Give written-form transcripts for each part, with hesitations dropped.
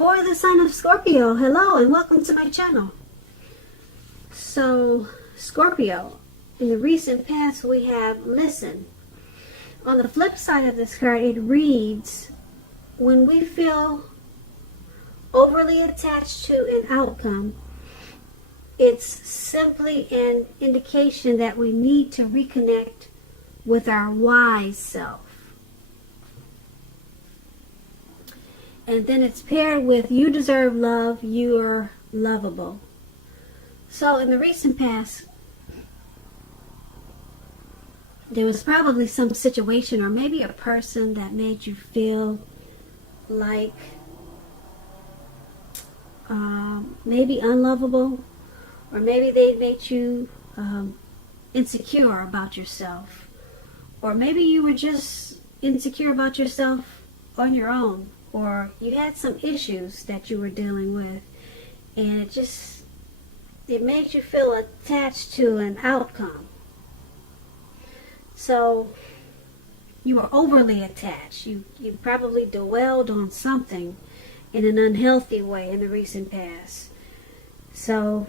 For the sign of Scorpio, hello and welcome to my channel. So, Scorpio, in the recent past we have listen. On the flip side of this card, it reads, when we feel overly attached to an outcome, it's simply an indication that we need to reconnect with our wise self. And then it's paired with, you deserve love, you're lovable. So in the recent past, there was probably some situation or maybe a person that made you feel like maybe unlovable, or maybe they made you insecure about yourself, or maybe you were just insecure about yourself on your own, or you had some issues that you were dealing with, and it made you feel attached to an outcome. So you were overly attached. You probably dwelled on something in an unhealthy way in the recent past. So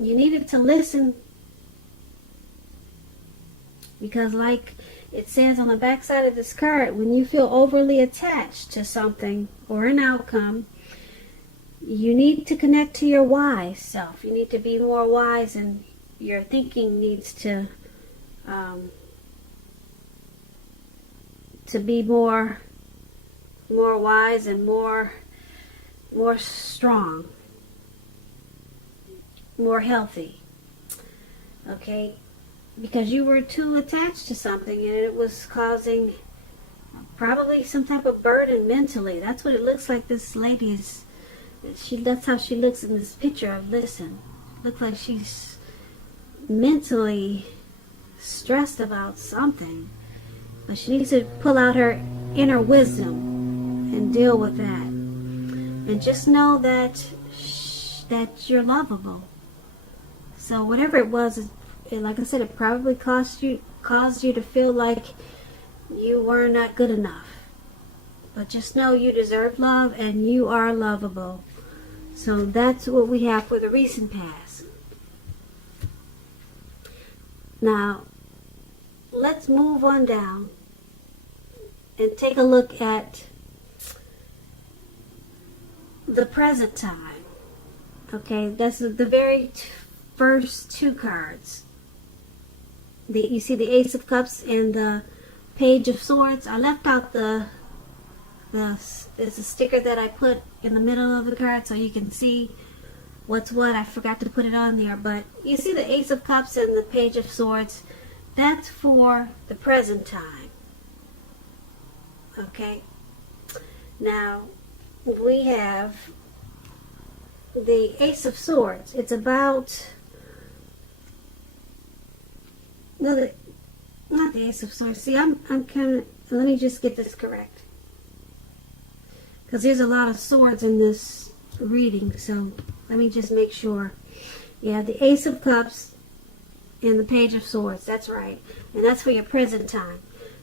you needed to listen, because like it says on the back side of this card, when you feel overly attached to something or an outcome, you need to connect to your wise self. You need to be more wise, and your thinking needs to be more wise and more strong, more healthy. Okay? Because you were too attached to something, and it was causing probably some type of burden mentally. That's what it looks like this lady is. That's how she looks in this picture of listen. Looks like she's mentally stressed about something, but she needs to pull out her inner wisdom and deal with that. And just know that you're lovable. So whatever it was, like I said, it probably caused you to feel like you were not good enough. But just know you deserve love and you are lovable. So that's what we have for the recent past. Now, let's move on down and take a look at the present time. Okay, that's the very first two cards. You see the Ace of Cups and the Page of Swords. I left out it's a sticker that I put in the middle of the card so you can see what's what. I forgot to put it on there, but you see the Ace of Cups and the Page of Swords. That's for the present time. Okay? Now, we have the Ace of Swords. It's about... No, not the Ace of Swords. See, I'm kind of... Let me just get this correct, because there's a lot of swords in this reading, so let me just make sure. Yeah, the Ace of Cups and the Page of Swords. That's right. And that's for your present time.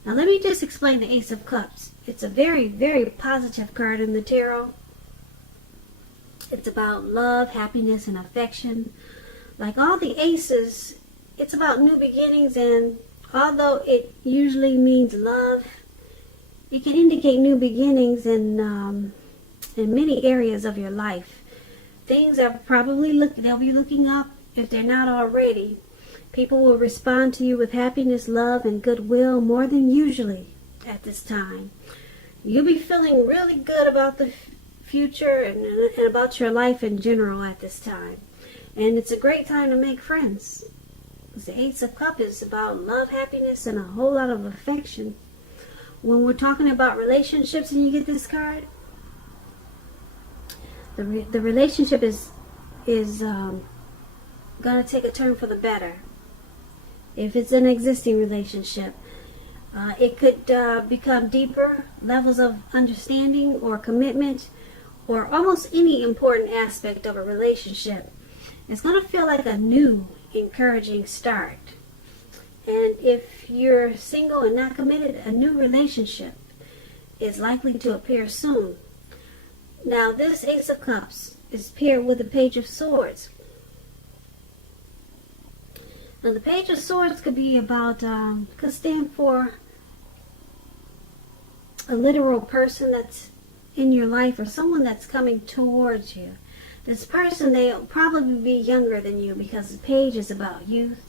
Now, let me just explain the Ace of Cups. It's a very, very positive card in the tarot. It's about love, happiness, and affection. Like all the aces, it's about new beginnings, and although it usually means love, it can indicate new beginnings in many areas of your life. Things are probably they'll be looking up if they're not already. People will respond to you with happiness, love, and goodwill more than usually at this time. You'll be feeling really good about the future and about your life in general at this time. And it's a great time to make friends. The Ace of Cups is about love, happiness, and a whole lot of affection. When we're talking about relationships and you get this card, the relationship is going to take a turn for the better. If it's an existing relationship, it could become deeper levels of understanding or commitment, or almost any important aspect of a relationship. It's going to feel like a new, encouraging start. And if you're single and not committed, a new relationship is likely to appear soon. Now this Ace of Cups is paired with the Page of Swords. Now the Page of Swords could be about, could stand for a literal person that's in your life or someone that's coming towards you. This person, they'll probably be younger than you because the page is about youth.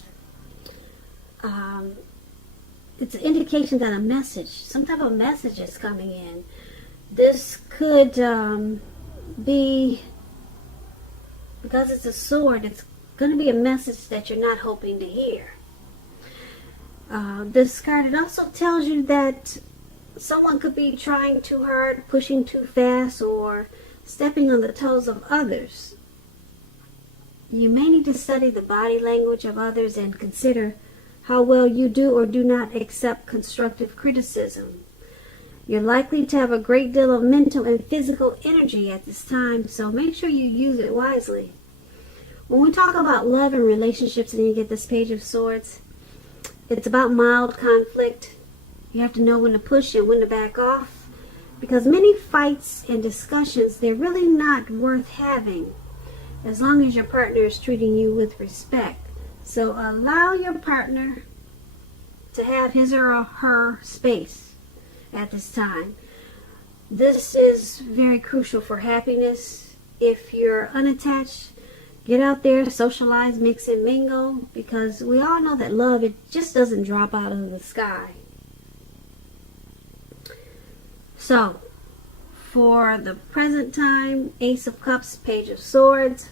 It's an indication that a message, some type of message is coming in. This could be, because it's a sword, it's going to be a message that you're not hoping to hear. This card, it also tells you that someone could be trying too hard, pushing too fast, or stepping on the toes of others. You may need to study the body language of others and consider how well you do or do not accept constructive criticism. You're likely to have a great deal of mental and physical energy at this time, so make sure you use it wisely. When we talk about love and relationships and you get this Page of Swords, it's about mild conflict. You have to know when to push and when to back off, because many fights and discussions, they're really not worth having as long as your partner is treating you with respect. So allow your partner to have his or her space at this time. This is very crucial for happiness. If you're unattached, get out there, socialize, mix and mingle, because we all know that love, it just doesn't drop out of the sky. So, for the present time, Ace of Cups, Page of Swords.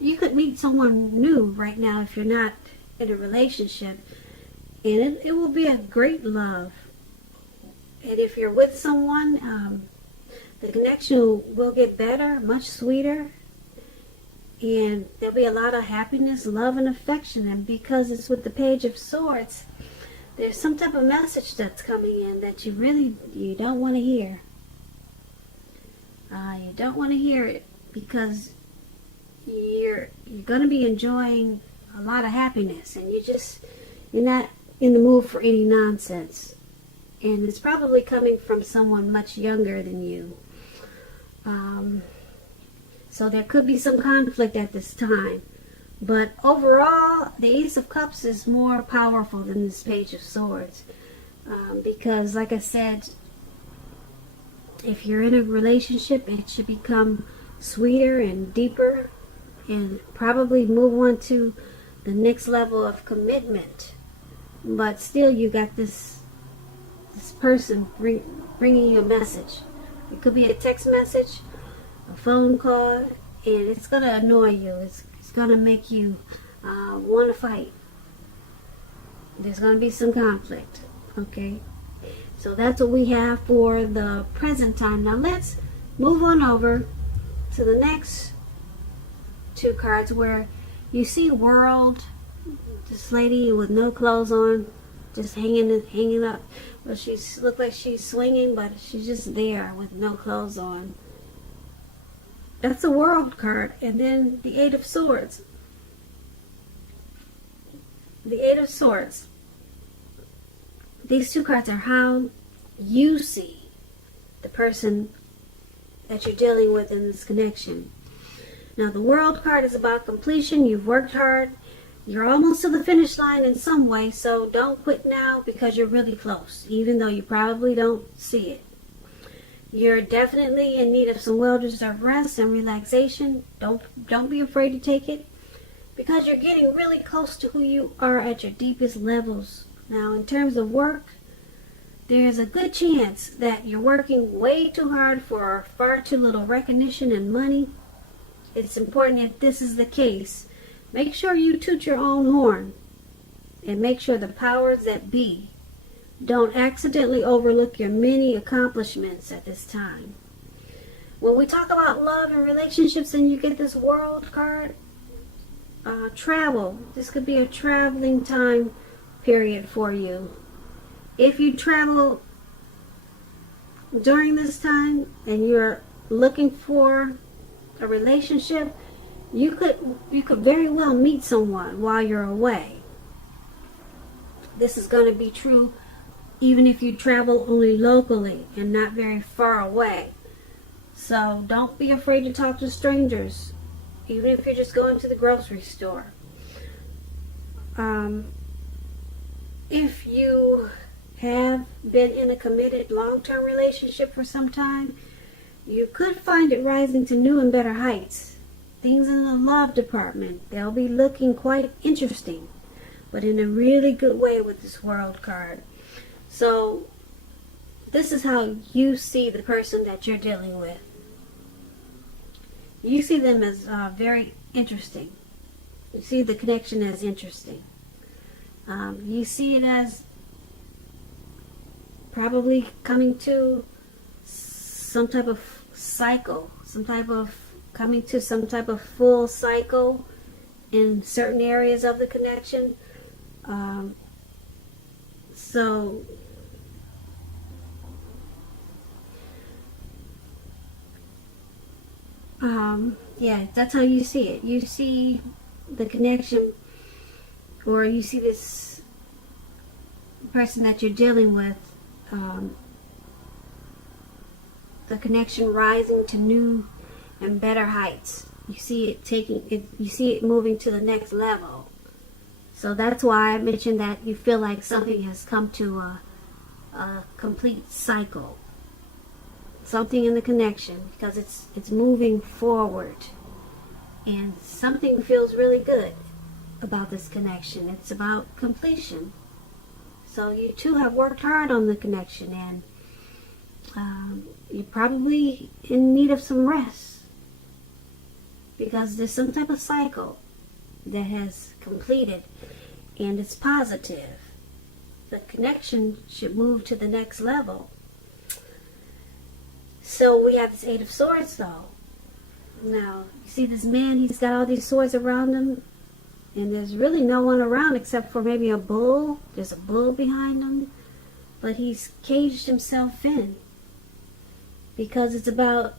You could meet someone new right now if you're not in a relationship, and it will be a great love. And if you're with someone, the connection will get better, much sweeter, and there'll be a lot of happiness, love, and affection. And because it's with the Page of Swords, there's some type of message that's coming in that you don't want to hear. You don't want to hear it because you're going to be enjoying a lot of happiness, and you're not in the mood for any nonsense. And it's probably coming from someone much younger than you. So there could be some conflict at this time. But overall, the Ace of Cups is more powerful than this Page of Swords. Because, like I said, if you're in a relationship, it should become sweeter and deeper and probably move on to the next level of commitment. But still, you got this person bringing you a message. It could be a text message, a phone call, and it's going to annoy you. It's going to make you want to fight. There's going to be some conflict. Okay? So that's what we have for the present time. Now let's move on over to the next two cards where you see World, this lady with no clothes on, just hanging up. Well, she looks like she's swinging, but she's just there with no clothes on. That's a World card. And then the Eight of Swords. The Eight of Swords. These two cards are how you see the person that you're dealing with in this connection. Now, the World card is about completion. You've worked hard. You're almost to the finish line in some way, so don't quit now because you're really close, even though you probably don't see it. You're definitely in need of some well-deserved rest and relaxation. Don't be afraid to take it because you're getting really close to who you are at your deepest levels. Now, in terms of work, there's a good chance that you're working way too hard for far too little recognition and money. It's important, if this is the case, make sure you toot your own horn and make sure the powers that be don't accidentally overlook your many accomplishments at this time. When we talk about love and relationships and you get this World card, travel. This could be a traveling time period for you. If you travel during this time and you're looking for a relationship, you could very well meet someone while you're away. This is going to be true even if you travel only locally and not very far away. So don't be afraid to talk to strangers, even if you're just going to the grocery store. If you have been in a committed long-term relationship for some time, you could find it rising to new and better heights. Things in the love department, they'll be looking quite interesting, but in a really good way with this World card. So this is how you see the person that you're dealing with. You see them as very interesting. You see the connection as interesting. You see it as probably coming to some type of cycle, coming to some type of full cycle in certain areas of the connection. Yeah, that's how you see it. You see the connection, or you see this person that you're dealing with, the connection rising to new and better heights. You see it moving to the next level. So that's why I mentioned that you feel like something has come to a complete cycle. Something in the connection, because it's moving forward, and something feels really good about this connection. It's about completion. So you two have worked hard on the connection, and you're probably in need of some rest, because there's some type of cycle that has completed, and it's positive. The connection should move to the next level. So we have this Eight of Swords, though. Now, you see this man, he's got all these swords around him, and there's really no one around except for maybe a bull. There's a bull behind him, but he's caged himself in, because it's about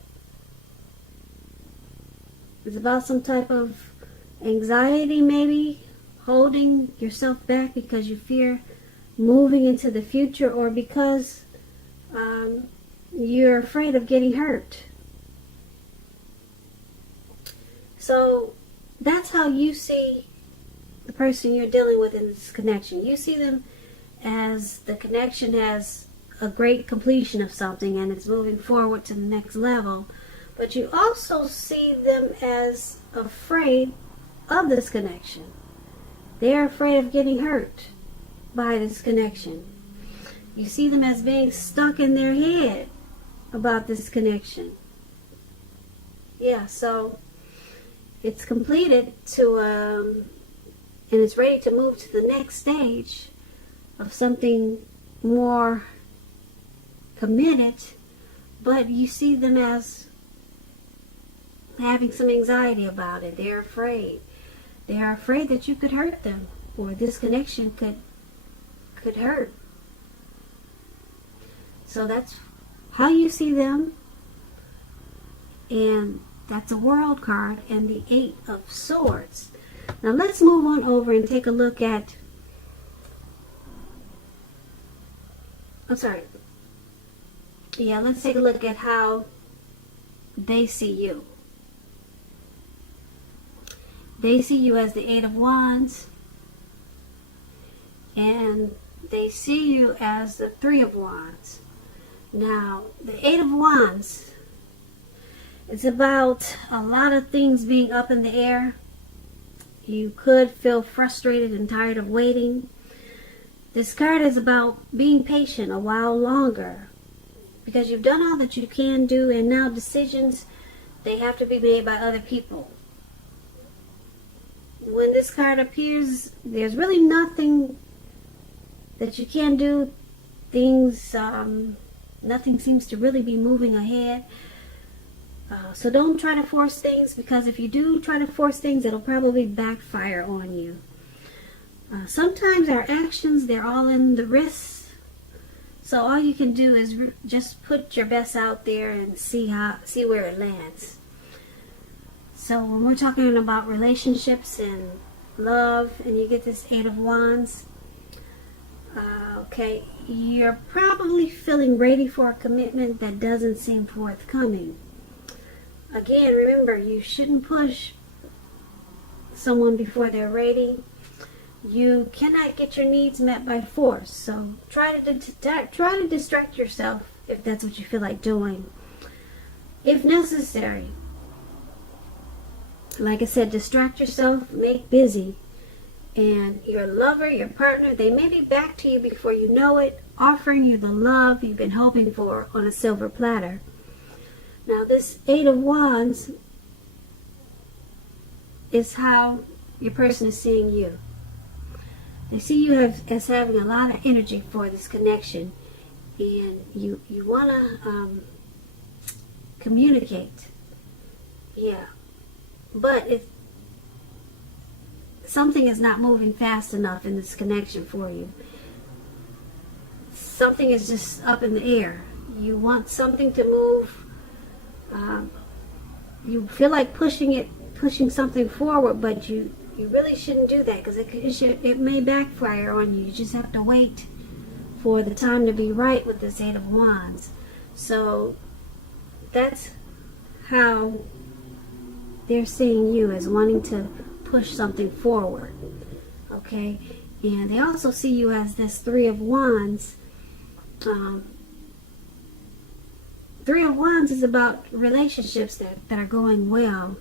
some type of anxiety, maybe holding yourself back because you fear moving into the future, or because you're afraid of getting hurt. So that's how you see the person you're dealing with in this connection. You see them as the connection has a great completion of something and it's moving forward to the next level. But you also see them as afraid of this connection. They're afraid of getting hurt by this connection. You see them as being stuck in their head about this connection. Yeah, so it's completed and it's ready to move to the next stage of something more committed, but you see them as having some anxiety about it. They're afraid. They are afraid that you could hurt them, or this connection could hurt. So that's how you see them, and that's a World card and the Eight of Swords. Now let's move on over and take a look at, let's take a look at how they see you. They see you as the Eight of Wands, and they see you as the Three of Wands. Now, the Eight of Wands, it's about a lot of things being up in the air. You could feel frustrated and tired of waiting. This card is about being patient a while longer, because you've done all that you can do, and now decisions, they have to be made by other people. When this card appears, there's really nothing that you can do. Nothing seems to really be moving ahead. So don't try to force things, because if you do try to force things, it'll probably backfire on you. Sometimes our actions, they're all in the wrists. So all you can do is just put your best out there and see where it lands. So when we're talking about relationships and love, and you get this Eight of Wands, Okay, you're probably feeling ready for a commitment that doesn't seem forthcoming. Again, remember, you shouldn't push someone before they're ready. You cannot get your needs met by force. So try to distract yourself if that's what you feel like doing, if necessary. Like I said, distract yourself, make busy. And your lover, your partner, they may be back to you before you know it, offering you the love you've been hoping for on a silver platter. Now, this Eight of Wands is how your person is seeing you. They see you as having a lot of energy for this connection, and you want to communicate. Yeah. But if something is not moving fast enough in this connection for you, something is just up in the air. You want something to move. You feel like pushing something forward, but you really shouldn't do that, because it may backfire on you. You just have to wait for the time to be right with this Eight of Wands. So that's how they're seeing you, as wanting to push something forward. Okay, and they also see you as this Three of Wands. Three of Wands is about relationships that are going well.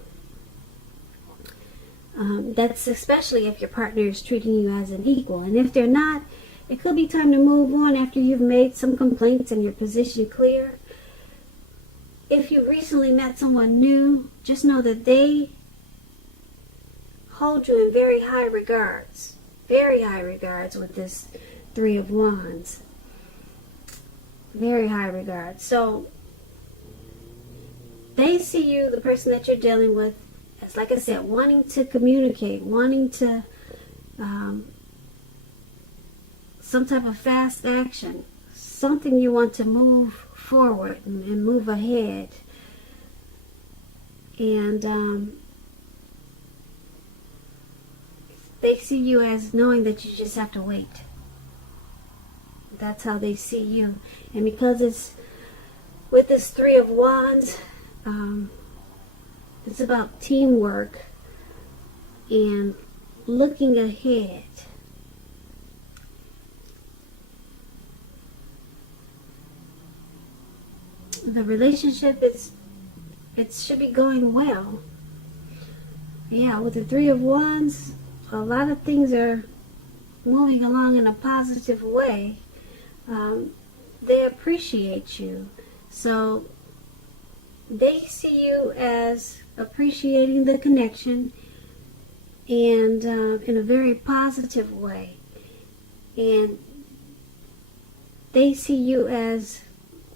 That's especially if your partner is treating you as an equal. And if they're not, it could be time to move on after you've made some complaints and your position clear. If you recently met someone new, just know that they hold you in very high regards. Very high regards with this Three of Wands. Very high regards. So they see you, the person that you're dealing with, as, like I said, wanting to communicate, wanting to some type of fast action, something you want to move forward and move ahead. And they see you as knowing that you just have to wait. That's how they see you. And because it's with this Three of Wands, it's about teamwork and looking ahead. The relationship it should be going well. Yeah, with the Three of Wands, a lot of things are moving along in a positive way. They appreciate you. So they see you as appreciating the connection, and in a very positive way. And they see you as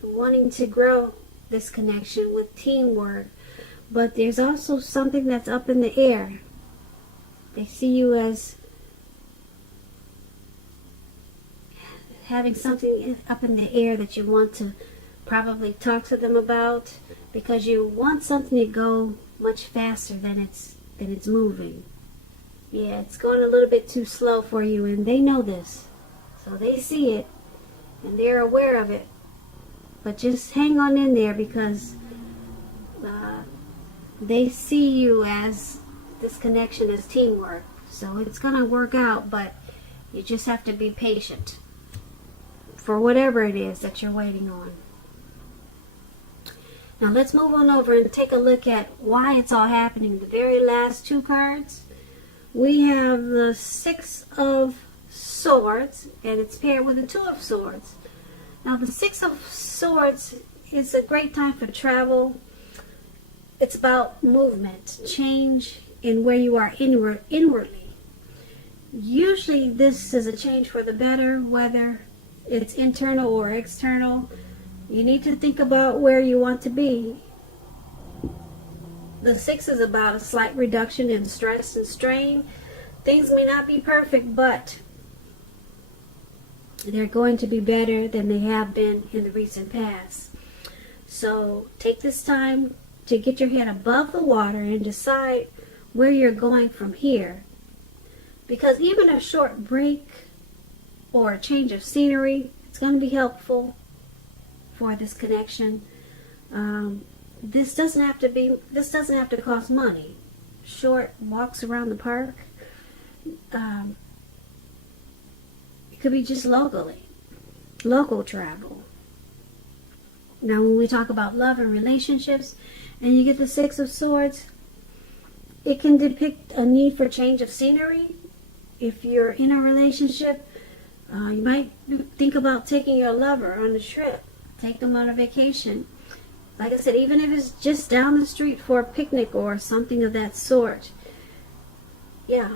wanting to grow this connection with teamwork. But there's also something that's up in the air. They see you as having something up in the air that you want to probably talk to them about, because you want something to go much faster than it's moving. Yeah, it's going a little bit too slow for you, and they know this. So they see it, and they're aware of it. But just hang on in there, because they see you as this connection as teamwork. So it's going to work out, but you just have to be patient for whatever it is that you're waiting on. Now let's move on over and take a look at why it's all happening. The very last two cards, we have the Six of Swords, and it's paired with the Two of Swords. Now the Six of Swords is a great time for travel. It's about movement, change in where you are inwardly. Usually this is a change for the better, whether it's internal or external. You need to think about where you want to be. The Six is about a slight reduction in stress and strain. Things may not be perfect, but they're going to be better than they have been in the recent past. So take this time to get your head above the water and decide where you're going from here. Because even a short break or a change of scenery. It's going to be helpful for this connection. This doesn't have to cost money. Short walks around the park. It could be just local travel. Now, when we talk about love and relationships, and you get the Six of Swords, it can depict a need for change of scenery. If you're in a relationship, you might think about taking your lover on a trip, take them on a vacation. Like I said, even if it's just down the street for a picnic or something of that sort. Yeah.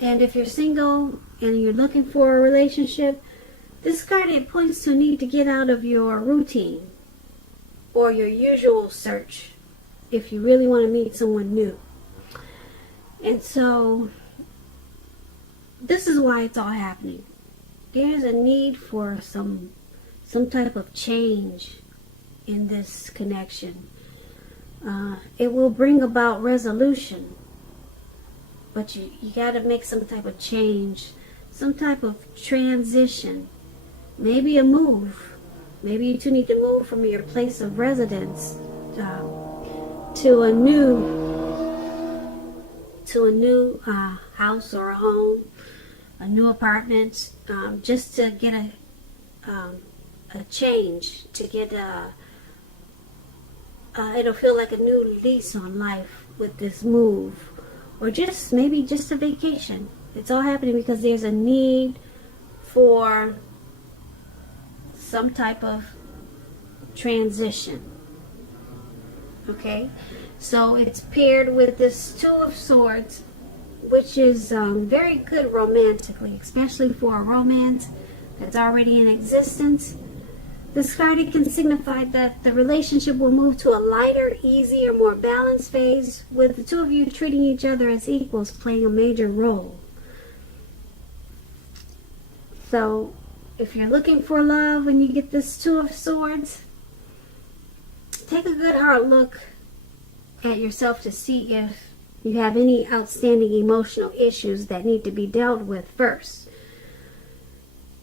And if you're single and you're looking for a relationship, this card, it points to a need to get out of your routine or your usual search if you really want to meet someone new. And so, this is why it's all happening. There's a need for some type of change in this connection. It will bring about resolution, but you got to make some type of change, some type of transition, maybe a move. Maybe you two need to move from your place of residence to a new house or a home, a new apartment, just to get a change, to get it'll feel like a new lease on life with this move, or maybe just a vacation. It's all happening because there's a need for some type of transition. Okay, so it's paired with this Two of Swords, which is very good romantically, especially for a romance that's already in existence. This card, it can signify that the relationship will move to a lighter, easier, more balanced phase, with the two of you treating each other as equals playing a major role. So, if you're looking for love when you get this Two of Swords, take a good hard look at yourself to see if you have any outstanding emotional issues that need to be dealt with first.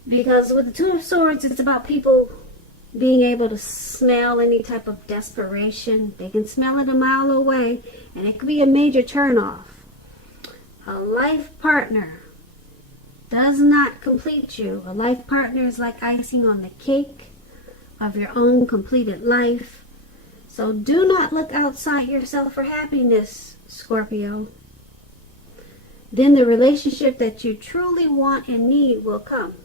Because with the Two of Swords, it's about people being able to smell any type of desperation. They can smell it a mile away, and it could be a major turnoff. A life partner does not complete you. A life partner is like icing on the cake of your own completed life. So do not look outside yourself for happiness, Scorpio. Then the relationship that you truly want and need will come.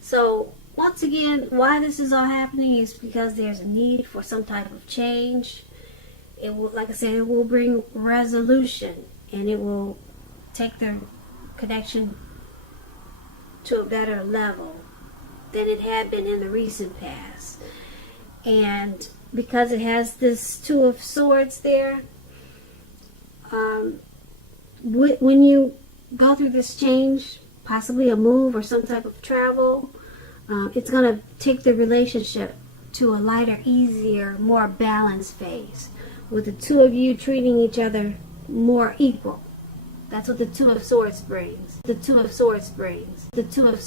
So once again, why this is all happening is because there's a need for some type of change. It will, like I said, it will bring resolution, and it will take their connection to a better level than it had been in the recent past. And because it has this Two of Swords there, when you go through this change, possibly a move or some type of travel, it's going to take the relationship to a lighter, easier, more balanced phase, with the two of you treating each other more equal. That's what the Two of Swords brings. The Two of Swords brings. The Two of Swords.